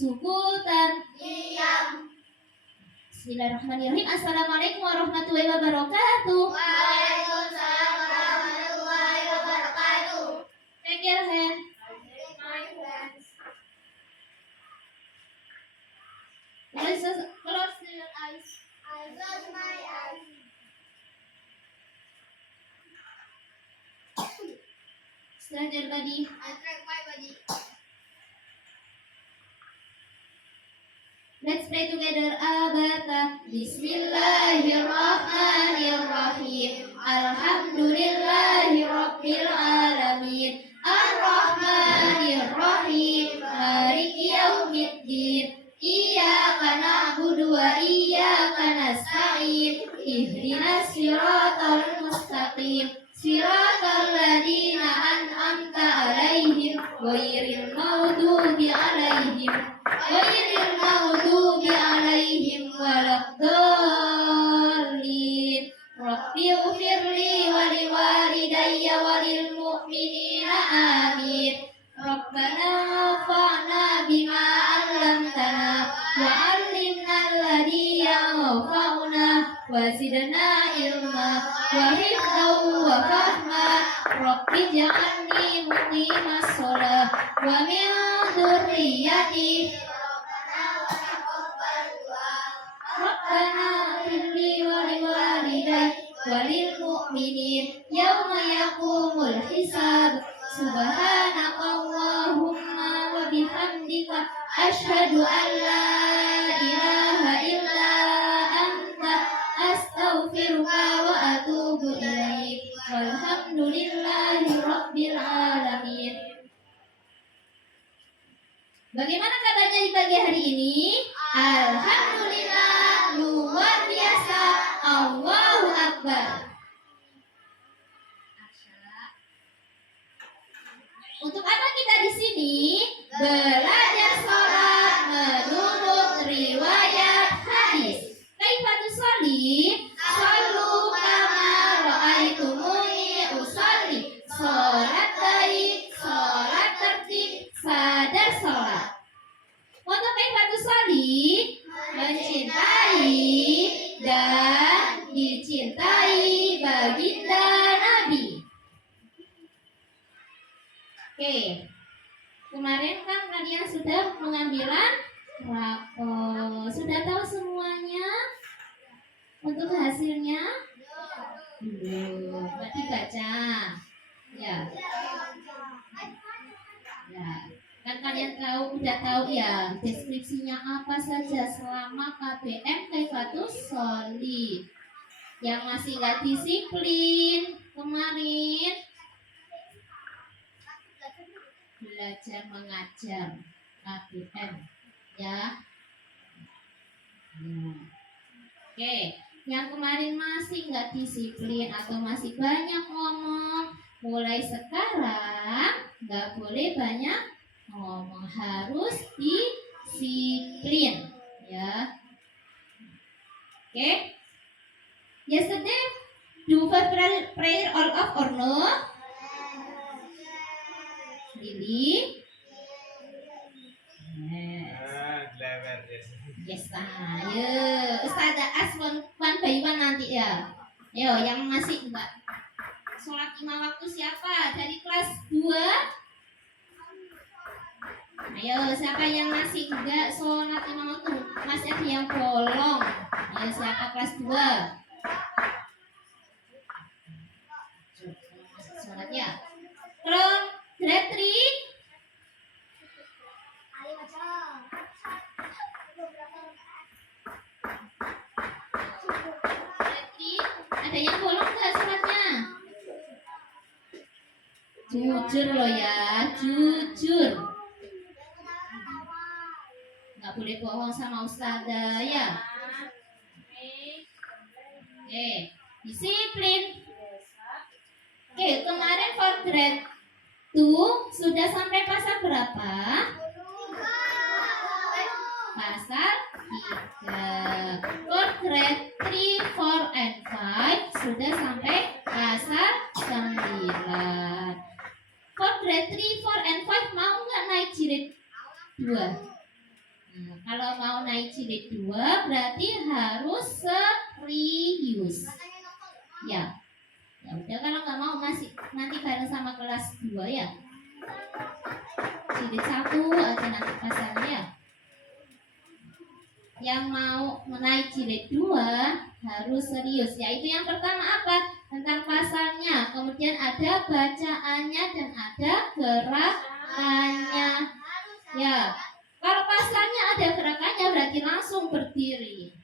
Sukutan. Diam. Bismillahirrahmanirrahim. Assalamualaikum warahmatullahi wabarakatuh. Waalaikumsalam warahmatullahi wabarakatuh. Take your hand. My friends. Close your eyes. I close my eyes. Stretch your body. I stretch my body. Let's pray together. Abata. Bismillahirrahmanirrahim. Alhamdulillahi rabbil alamin. Ar-Rahmanir-Rahim. Maliki yaumiddin. Iyyaka na'budu wa iyyaka nasta'in. Ihdinas siratal mustaqim. Siratal ladzina an'amta 'alaihim ghairil maghdubi 'alaihim waladdallin. Rabbighfirli wa liwalidayya wa lil mu'minina amin. Rabbana fa'na bima 'allamtana wa 'allimna alladhi yanfa'una wa zidna ilma wa hifdhan wa fahma. Rabbi ij'alni muqimas shalah wa min dzurriyyati. Rabbana ighfirli wa liwalidayya wa lil mu'minin yauma yaqumul hisab. Subhanakallahumma wa bihamdika asyhadu an la ilaha illa anta astaghfiruka wa atubu ilaik. Walhamdulillahi rabbil alamin. Bagaimana kabarnya di pagi hari ini? Alhamdulillah, luar biasa. Allahu Akbar. Untuk apa kita di sini? Belajar sholat menurut riwayat hadis. Kaifatus sholli? Shollu kama ra'aitumuni usolli. Sholat baik, sholat tertib, sadar sholat. Untuk kaifatus sholli? Mencintai dan dicintai baginda Nabi. Oke, kemarin kan kalian sudah mengambilan rapor, sudah tahu semuanya untuk hasilnya? Belum, berarti baca. Ya, kan kalian udah tahu ya deskripsinya apa saja selama KBM Kaifatus Sholli. Yang masih nggak disiplin kemarin belajar mengajar KBM ya. Oke, yang kemarin masih nggak disiplin atau masih banyak ngomong, mulai sekarang nggak boleh banyak ngomong, harus disiplin ya. Oke, yesterday do prayer all of or no? Lili? Yes, ayo. Ustazah As one by one nanti ya. Yo, yang masih enggak sholat 5 waktu siapa? Dari kelas 2? Ayo, siapa yang masih enggak sholat 5 waktu? Masih ada yang bolong. Ayo, siapa kelas 2? Sholatnya. Kalau grade 3? Ada yang bolong nggak sholatnya? Jujur loh ya, jujur. Nggak boleh bohong sama ustazah ya. Oke, disiplin. Oke, kemarin for grade 2 sudah sampai pasal berapa? Pasal 3. For grade 3, 4, and 5 sudah sampai pasal 9. For grade 3, 4, and 5 mau nggak naik jilid 2? Kalau mau naik jilid 2 berarti harus serius. Ya. Ya udah, kalau nggak mau masih nanti bareng sama kelas 2 ya. Jilid 1 aja nanti pasalnya. Yang mau menaik jilid 2 harus serius. Yaitu yang pertama apa? Tentang pasalnya. Kemudian ada bacaannya dan ada gerakannya. Ya. Kalau pasalnya ada gerakannya berarti langsung berdiri.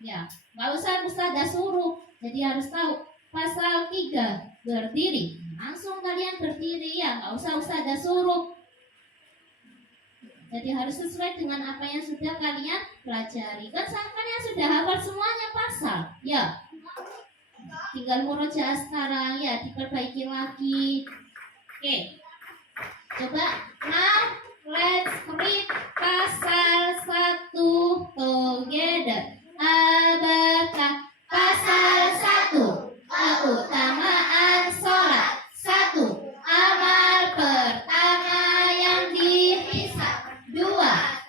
Ya, nggak usah ustazah suruh. Jadi harus tahu pasal 3 berdiri. Langsung kalian berdiri ya, nggak usah ustazah suruh. Jadi harus sesuai dengan apa yang sudah kalian pelajari. Kan kalian sudah hafal semuanya pasal. Ya. Tinggal murojaah sekarang ya, diperbaiki lagi. Oke. Coba now let's read pasal 1 together. Abata pasal 1. Keutamaan sholat. 1. Amal pertama yang dihisab. 2.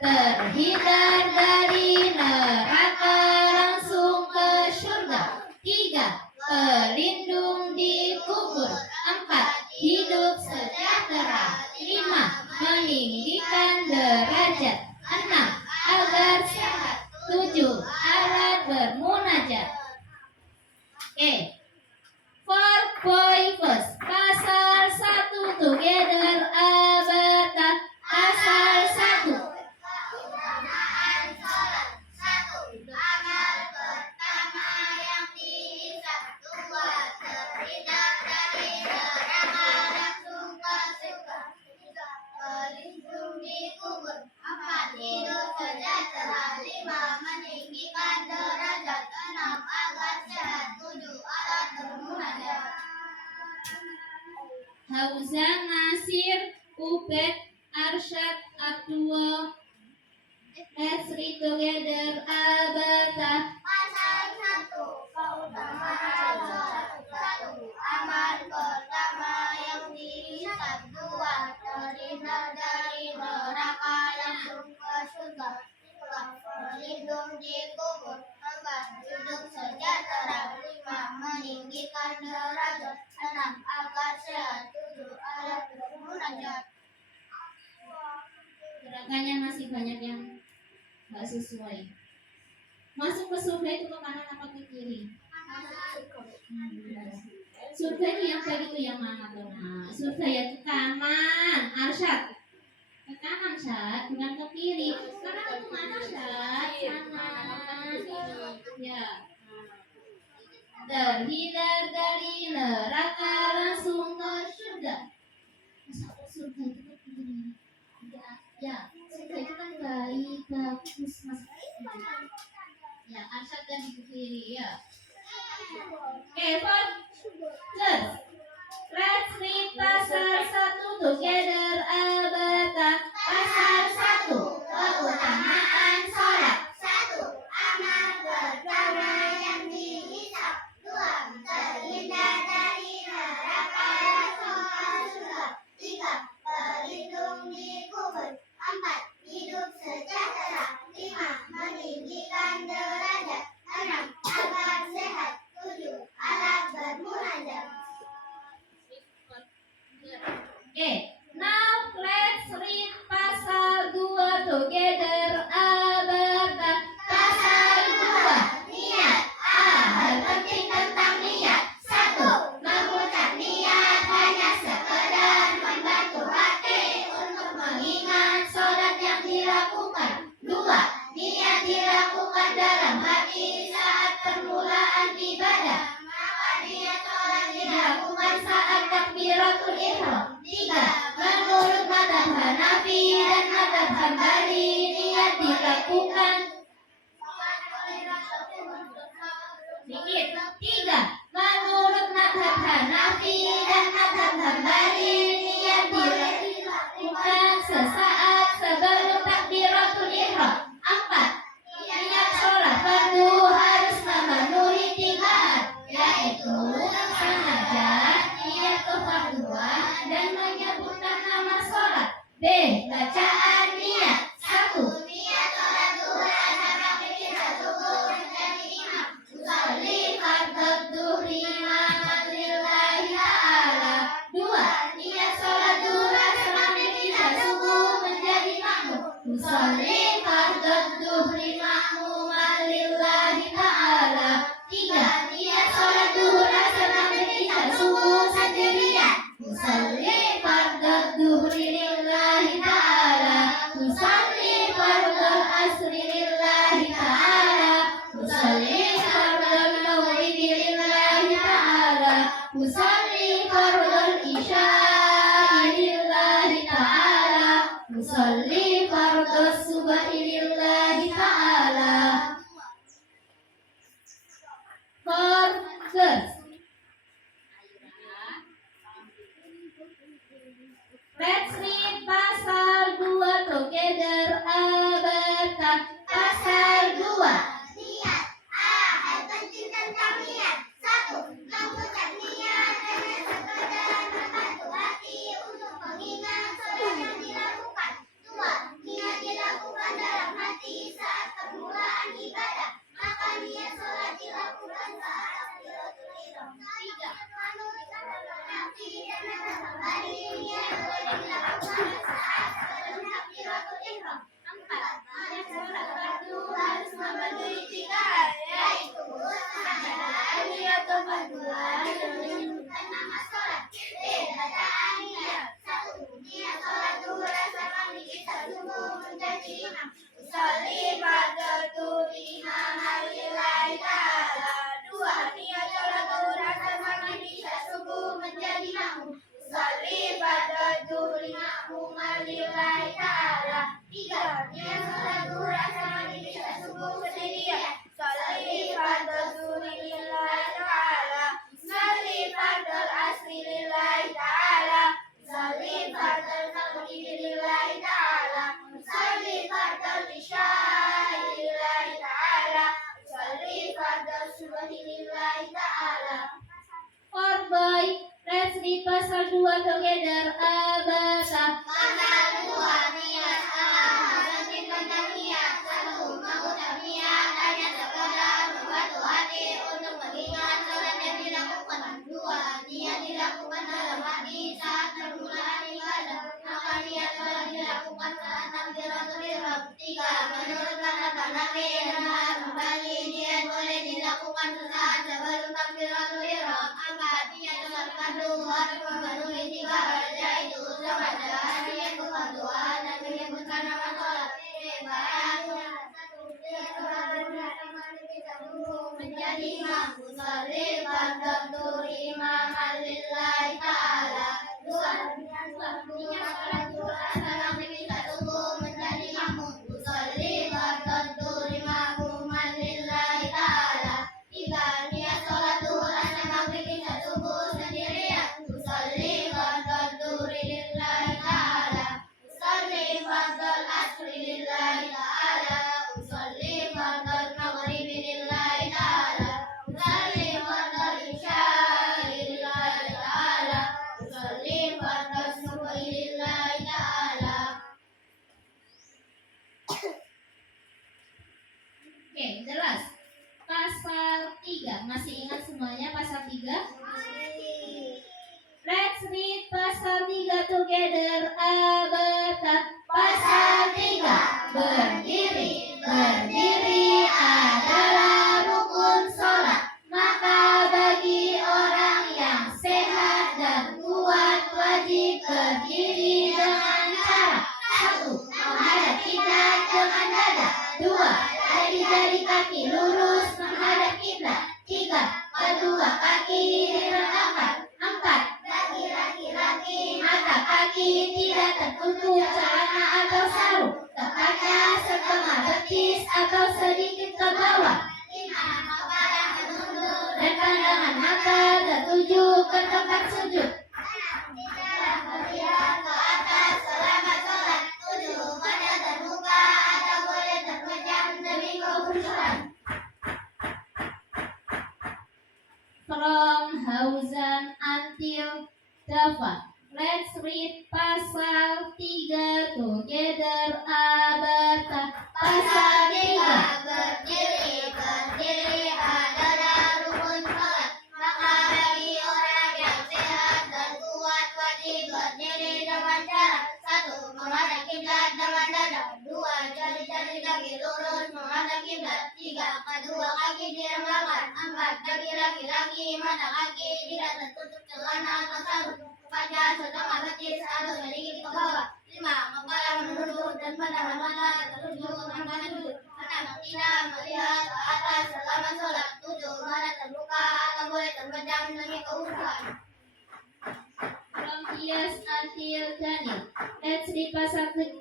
Terhindar dari neraka langsung ke surga. 3. Pelindung di kubur. 4. Hidup sejahtera. 5. Meninggikan derajat. 6. Agar sehat. 7. Alat bermunajat. For boy first. Pasal 1 together. Abata pasal 1. Keutamaan sholat. 1. Amal pertama yang dihisab. 2. Terhindar dari neraka langsung ke surga. 3. Pelindung di kubur. 4. Hidup sejahtera. 5. Meninggikan derajat. 6. Agar sehat. 7. Alat bermunajat. Hauza, Nasir, Ubed, Arsyad, Abdullah. Let's read together. Abata Pasal 1. Keutamaan sholat. 1. Amal pertama yang dihisab. 2. Terhindar dari neraka langsung ke surga. 3. Pelindung di kubur. 4. Hidup sejahtera. 5. Meninggikan derajat. 6. Agar sehat. 7. Alat bermunajat. gerakannya masih banyak yang nggak sesuai. Masuk ke surga itu ke kanan apa ke kiri? Surga itu yang baik itu yang mana tuh? Nah, surga ya ke kanan, Arsyad. Ke kanan, Syad, bukan ke kiri. Kanan itu mana, Syad? Kanan. Ya. Terhindar dari neraka langsung ke surga. Masa surga itu ke kiri? Ya, surga itu kan baik, bagus, mas. Ya, Arsyad dan di kiri ya. Let's read pasal 1 together. Abata pasal 1. Keutamaan sholat. 1. Amal pertama yang dihisab. 2. Terhindar dari neraka langsung ke surga. 3. Pelindung di kubur. 4. Hidup sejahtera. 5. Meninggikan derajat. 6. Agar sehat. 7. Alat bermunajat. Now let's read pasal 2 together. Abata pasal 2. Niat. Hal penting tentang niat. 1. Mengucap niat hanya sekedar membantu hati untuk mengingat sholat yang dilakukan. 2. Niat dilakukan dalam hati saat permulaan ibadah. Maka niat sholat dilakukan saat takbiratul ihram. 3. Menurut mazhab Hanafi dan mazhab Hambali, niat dilakukan Dikit. 3. Menurut mazhab Hanafi dan mazhab Hambali, niat dilakukan sesaat sebelum takbiratul ihram. 4. Niat sholat fardu harus memenuhi 3 hal, yaitu sengaja, niat kefarduan, dan menyebutkan nama sholat. B. Bacaan niat. 1. Niat Usolli fardhu dhuhri ma'muman lillahi ta'ala. 3. Niat sholat duhur asar maghrib isya subuh sendirian. Usolli fardhu dhuhri lillahi ta'ala. Usolli fardhu asri lillahi ta'ala. Usolli fardhu maghribi lillahi ta'ala. Usolli fardhu isya'i lillahi ta'ala. Usolli fardhu subhi lillahi ta'ala. For girls. Let's read pasal 2 together. Abata. Pasal 2. Niat. A. Hal penting tentang niat. 1. Mengucap niat hanya sekadar membantu hati untuk mengingat sholat yang dilakukan. 2. Niat dilakukan dalam hati saat permulaan ibadah, maka niat sholat dilakukan saat takbiratul ihram. 3. Menurutkan nafi dan kembali niat boleh dilakukan saat sebelum takbiratul ihram. 4. Niat sholat fardu harus memenuhi 3 hal, yaitu syahadat, niatul farduan, dan menyebutkan nama sholat. B. Bacaan niat. 1. Niat sholat duhur asar maghrib isya subuh menjadi imam. Usolli fardhu dhuhri imaman lillahi ta'ala. 2. Niat sholat duhur asar maghrib isya subuh menjadi makmum. Usolli fardhu dhuhri ma'muman lillahi ta'ala. 3. Niat sholat duhur asar maghrib isya subuh sendirian. Usolli fardhu dhuhri lillahi ta'ala. Usolli fardhu asri lillahi ta'ala. Usolli fardhu maghribi lillahi ta'ala. Usolli fardhu isya'i lillahi ta'ala. Usolli fardhu subhi lillahi ta'ala. For boy. Let's read pasal 2 together. Abata. Pasal 2. Niat. A. Penting tentang niat. 1. Mengucap niat hanya sekadar membantu hati untuk mengingat sholat yang dilakukan. 2. Niat dilakukan dalam hati saat permulaan ibadah, maka niat sholat dilakukan saat takbiratul ihram. 3. Menurutkan nafi dan kembali niat boleh dilakukan sesaat sebelum takbiratul ihram. 4. Niat sholat fardu harus memenuhi 3 hal, yaitu syahadat, niat kefarduan, dan menyebutkan nama sholat. Menjadi imam. Usolli fardhu dhuhri imaman lillahi ta'ala. 2. Niat sholat duhur asar maghrib isya subuh menjadi makmum. Usolli fardhu dhuhri ma'muman lillahi ta'ala. 3. Niat sholat duhur asar maghrib isya subuh sendirian. Usolli fardhu dhuhri lillahi ta'ala. Usolli fardhu asri lillahi ta'ala. Usolli fardhu maghribi lillahi ta'ala. Usolli fardhu isya'i lillahi ta'ala. Usolli fardhu subhi lillahi ta'ala. Oke, jelas. Pasal 3. Masih ingat semuanya pasal 3? Let's read pasal 3 together. Abata. Pasal 3. Berdiri. Berdiri adalah rukun sholat. Maka bagi orang yang sehat dan kuat wajib berdiri dengan cara: 1. Menghadap kiblat dengan dada. 2. Jari-jari kaki lurus menghadap kiblat. 3. Kedua kaki direntangkan. 4. Bagi laki-laki mata kaki tidak tertutup celana atau sarung, tepatnya setengah betis atau sedikit ke bawah. 5. Kepala menunduk dan pandangan mata tertuju ke tempat sujud. 6. Tidak melihat ke atas selama sholat. 7. Wajah terbuka atau boleh terpejam demi kekhusyuan. From Hauzan until Java. Let's read pasal 3 together. Abata. Pasal 3. Berdiri. Berdiri adalah rukun sholat. Maka bagi orang yang sehat dan kuat wajib berdiri dengan cara: 1. Menghadap kiblat dengan dada. 2. Empat, bagi laki-laki mata kaki tidak tertutup celana atau sarung. Kepada setengah betis atau sedikit ke bawah. Lima, kepala menunduk dan pandangan mata tertuju ke kanan sudut. Enam, tidak melihat ke atas selama sholat. Tujuh, mata terbuka atau boleh terpejam demi keutuhan. From yes until Daniel. Let's read pasal 3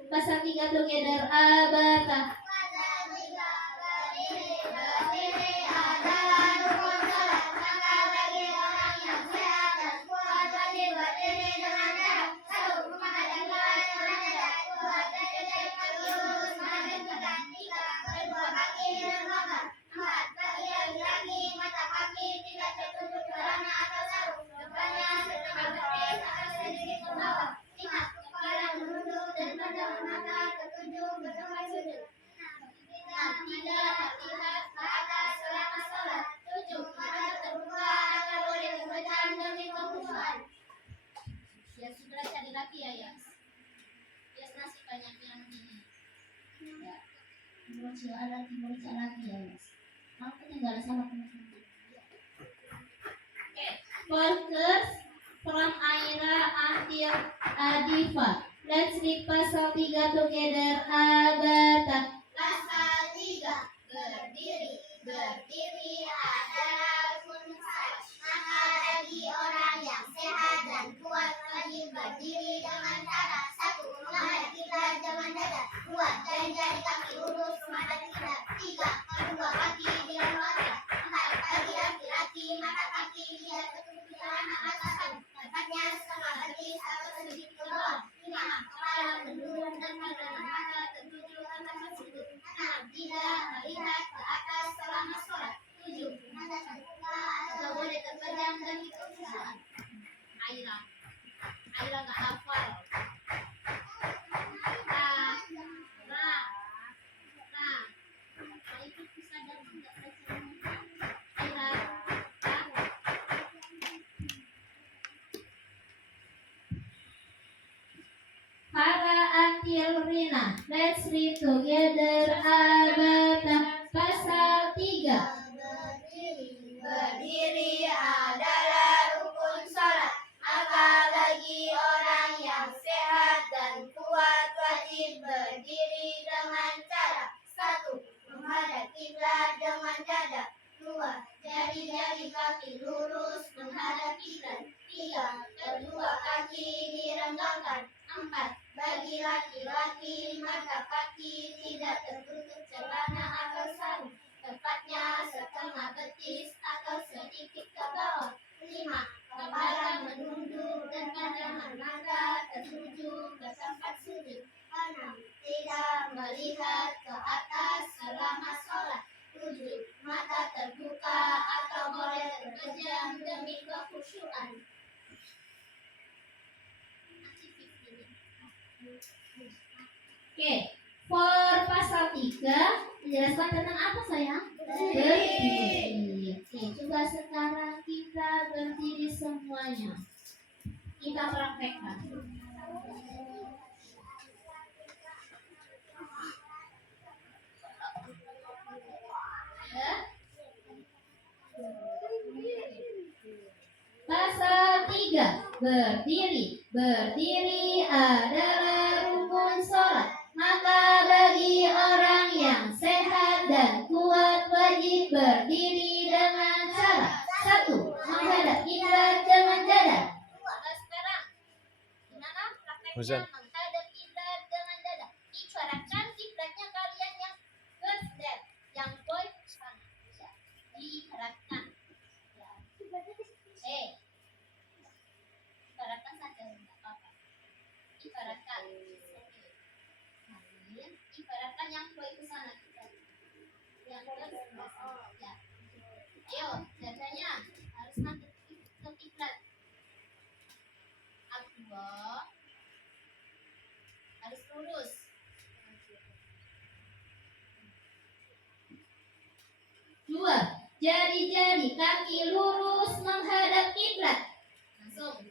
together. Abata. Pasal 3, berdiri adalah rukun sholat. Maka bagi orang yang sehat dan kuat wajib berdiri dengan tegak. Satu, menghadap kiblat dengan tegak. Dua, berdiri dari kaki lurus menghadap kiblat. Tiga, kedua kaki dilengkapkan. Empat, bagi laki-laki mata kaki tidak tertutup celana atau sarung. Depannya setengah betis atau sedikit ke bawah. Lima, kepala menunduk dan pandangan mata tertuju ke tempat sujud. Enam, tidak terlihat ke atas selama sholat. Tujuh, mata terbuka atau boleh terpejam demi kekhusyuan. Ya sudah cari lagi ya Yas. Yas masih banyak yang ini. Ya. Baca lagi ya Yas. Aku ketinggalan sama teman-teman. Okay. Focus from Aira until Adifa. Let's read pasal 3 together. Abata. Pasal 3, berdiri adalah rukun sholat. Maka bagi orang yang sehat dan kuat wajib berdiri dengan cara. Satu, menghadap kiblat dengan dada. Dua, jari-jari kaki lurus menghadap kiblat. Tiga, kedua kaki dilengkapkan. Empat, bagi laki-laki mata kaki tidak tertutup celana atau sarung. Tepatnya setengah betis atau sedikit ke bawah. Lima, kepala menunduk dan pandangan mata tertuju ke tempat sujud. Enam, tidak melihat ke atas selama sholat. Tujuh, mata terbuka atau boleh terpejam demi kekhusyuan. Aira nggak hafal. Nah, itu bisa dan tidak baca. Aira. Para until Rina. Let's read together. Abata. Pasal 3. Berdiri adalah rukun sholat. Maka bagi orang yang sehat dan kuat wajib berdiri dengan cara. Satu, menghadap kiblat dengan dada. Dua, jari-jari kaki lurus menghadap kiblat. Tiga, kedua kaki direnggangkan. Empat, bagi laki-laki mata kaki tidak tertutup celana atau sarung. Tepatnya setengah betis atau sedikit ke bawah. Lima, kepala menunduk dan pandangan mata tertuju ke tempat sujud. Enam, tidak melihat ke atas selama sholat. Tujuh, mata terbuka atau boleh terpejam demi kekhusyuan. Oke, for pasal 3 menjelaskan tentang apa sayang? Berdiri. Oke, coba sekarang kita berdiri semuanya. Kita praktekkan. Ya. Pasal 3, berdiri adalah rukun sholat. Maka bagi orang yang sehat dan kuat wajib berdiri dengan cara. Satu, menghadap kiblat dengan dada. Sekarang, gimana prakteknya menghadap kiblat dengan dada? Ibaratkan kiblatnya kalian yang bersdep, yang boy sana. Diibaratkan. Ibaratkan saja, tidak apa-apa. Ibaratkan. Ibaratkan yang boy ke sana kita. Yang boy ke sana. Ya. Ayo, dadanya harus ngadep ke kiblat. Dua harus lurus. Dua, jari-jari kaki lurus menghadap kiblat. Langsung.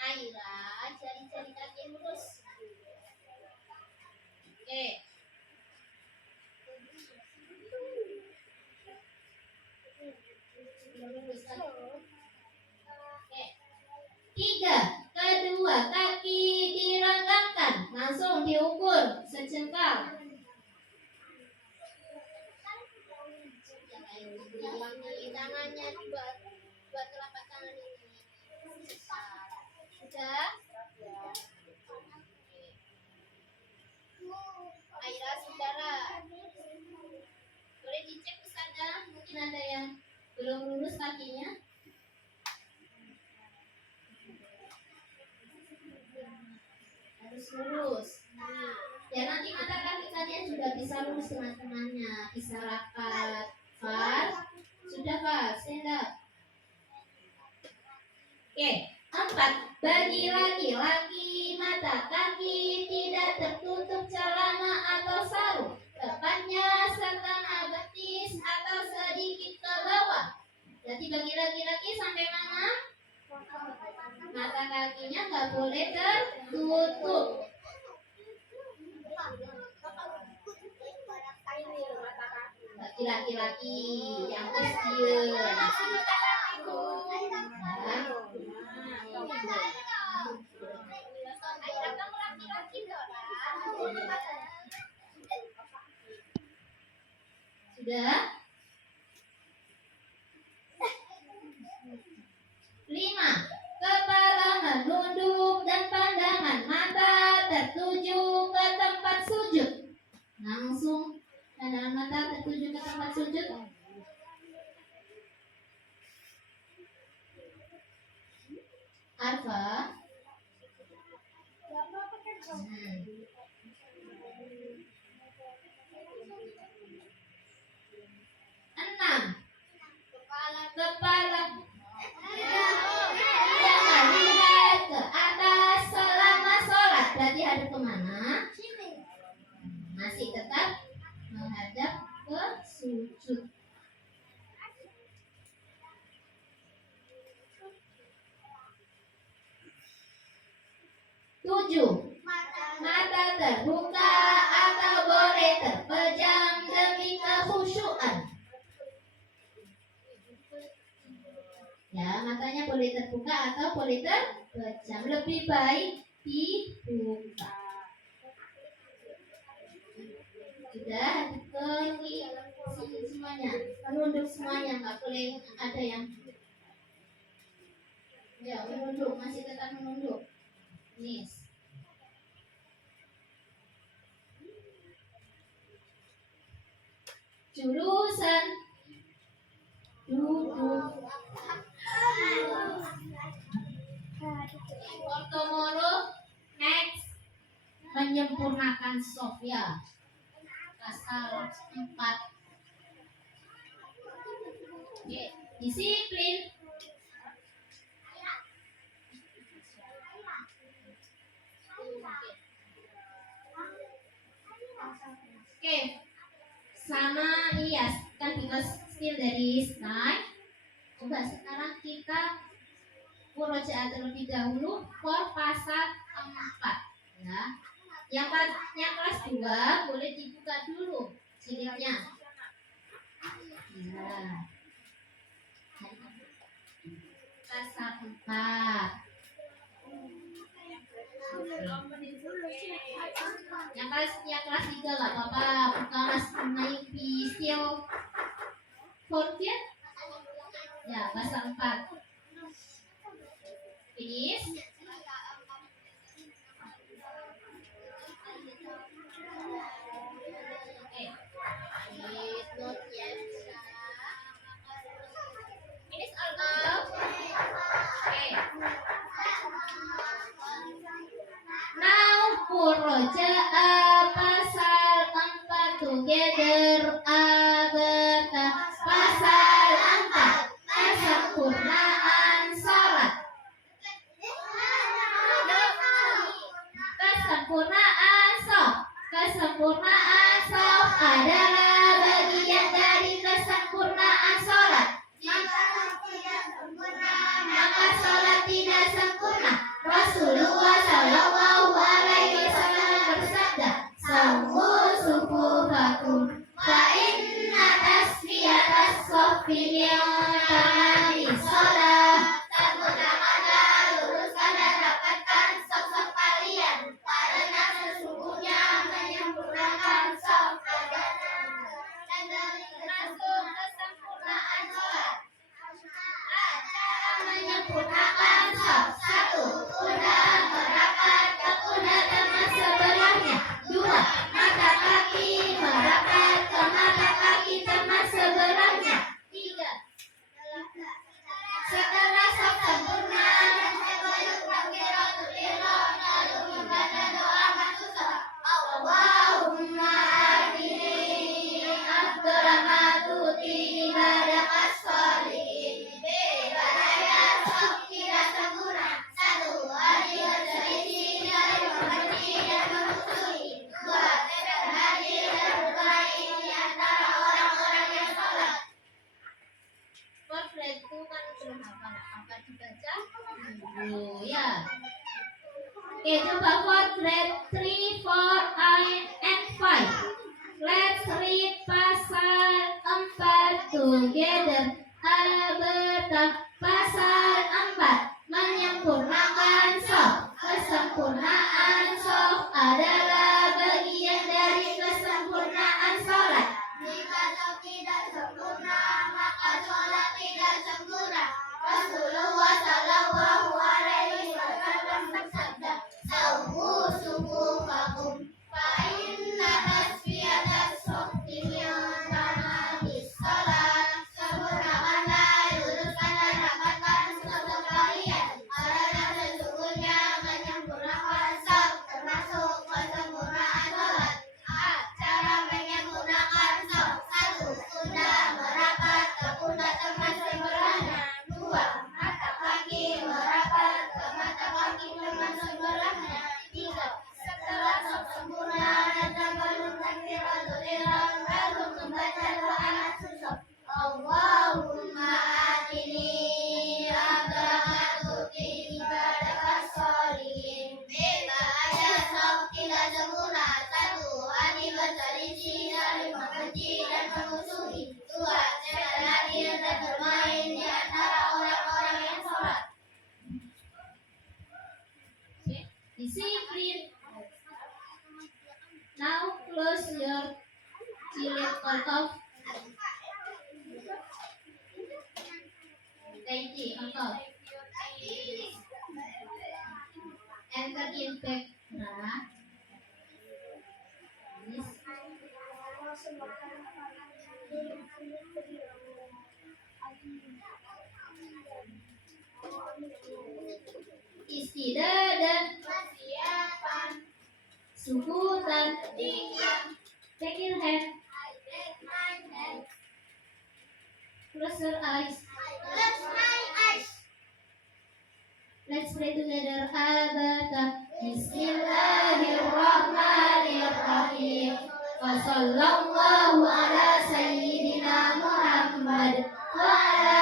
Aira, jari-jari kaki lurus. 3. Kedua kaki direnggangkan, langsung diukur sejengkal. Tangannya dua telapak tangan ini. Sudah? Aira, saudara. Boleh dicek Ustazah, mungkin ada yang belum lurus kakinya. Harus lurus. Ya nanti mata kaki kalian juga bisa lurus teman-temannya, bisa rapat. Far, sudah Far, stand up. Oke, 4. Bagi laki-laki mata kaki tidak tertutup celana atau sarung, tepatnya setengah betis atau sedikit ke bawah. Jadi bagi laki-laki sampai mana? Mata kakinya nggak boleh tertutup. Bagi laki-laki yang Kristen. Sudah? 5. Kepala menunduk dan pandangan mata tertuju ke tempat sujud. Langsung pandangan mata tertuju ke tempat sujud. Arfa. 6. Kepala jangan lihat ke atas selama sholat. Berarti hadap kemana? Masih tetap menghadap ke sujud. 7. Mata terbuka atau boleh terpejam demi kekhusyuan. Ya, matanya boleh terbuka atau boleh terpejam. Lebih baik dibuka. Sudah, ke sini semuanya. Menunduk semuanya, nggak boleh ada yang ya menunduk, masih tetap menunduk. Yes. Jurusan duduk. Tomorrow next menyempurnakan Sofia pasal 4. Oke, disiplin. Oke, sama Ilyas kan because still dari slide. Coba sekarang kita murojaah terlebih dahulu for pasal 4 ya. Yang kelas 2 boleh dibuka dulu jilidnya. Ya. Pasal 4. Yang kelas 3 nggak apa-apa, buka Mas Mayupi still 14 ya, pasal 4 finish. It's not yet. Finish all now. Okay. Now murojaah pasal 4 together abata. Pasal 4 kesempurnaan salat. Kesempurnaan sholat adalah bagian dari kesempurnaan sholat. Maka sholat tidak sempurna. Rasulullah Shallallahu Alaihi Wasallam bersabda, "Sawwu sufufakum, fa inna tasfiyatas shaffi min tamami sholat." menyempurnakan soft. 1. Kuda merapat ke kuda teman sebelahnya. 2. Mata kaki merapat ke mata kaki teman sebelahnya. 3. Setelah soft sempurna dan sebayuk takbiratul ihram, lalu membaca doa masuk sholat. Allahumma atini afdala ma tu'ti ibadakas sholihin. Badaya soft tidak sempurna. 1. Hadir berselisih dari membenci dan memusuhi. 2. Tidak hadir dan berbaik di antara orang-orang yang sholat. Potret itu kan belum apa dibaca dulu ya. Oke, coba potret 3, 4, and 5. Let's read pasal 4 together. Abeta pasal 4 menyempurnakan soft. Kesempurnaan soft adalah bagian dari kesempurnaan sholat. Jika soft tidak sempurna, maka sholat tidak sempurna. Rasulullah Shallallahu Alaihi Wasallam bersabda, "Sawwu sufufakum, fa inna tasfiyatas softi min tamamis shalah." Sempurnakanlah, luruskanlah, rapatkan sosok kalian, karena sesungguhnya menyempurnakan soft termasuk kesempurnaan sholat. Cara menyempurnakan soft. 1. Kuda merapat ke kuda teman sebelahnya. 2. Mata kaki merapat ke mata kaki teman sebelahnya. 3. Setelah soft sempurna dan sebelum takbiratul ihram, lalu membaca doa masuk soft. Allahumma atini afdala ma tu'ti ibadakas sholihin. Badaya soft tidak sempurna. 1. Hadir berselisih saling membenci dan memusuhi. 2. Tidak hadir dan bermain di antara orang-orang yang sholat. Disiplin. Now close your cilet on off. Thank you, on off. Enter in background. Istidadan, Persiapan. sukutan, Diam. take your hand, I take my hand. close your eyes. Close my eyes. Let's pray together. Abata. Bismillahirrahmanirrahim. Wa sallallahu ala sayyidina Muhammad wa ala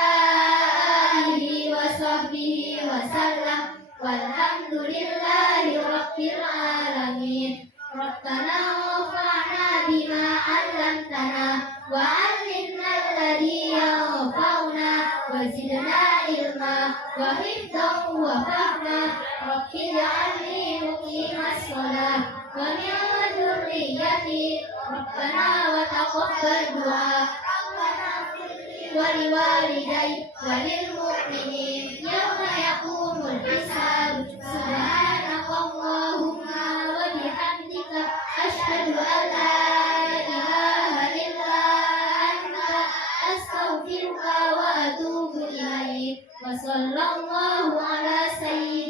alihi wa sahbihi wa sallam. Walhamdulillahi rabbil alamin. Rabbana wafa'na bima 'allamtana wa 'allimna alladhi yanfa'una wa zidna ilma wa hifdhan wa fahma. Rabbi ja'alni muqimas shalah wa min dhurriyyati Rabbana wa taqabbal du'a wa liwalidayya wa lil mu'minin yawma yaqumul hisab. Subhanakallahumma wa bihamdika asyhadu an la ilaha illa anta astaghfiruka wa atubu ilaik. Wa sallallahu ala sayyidina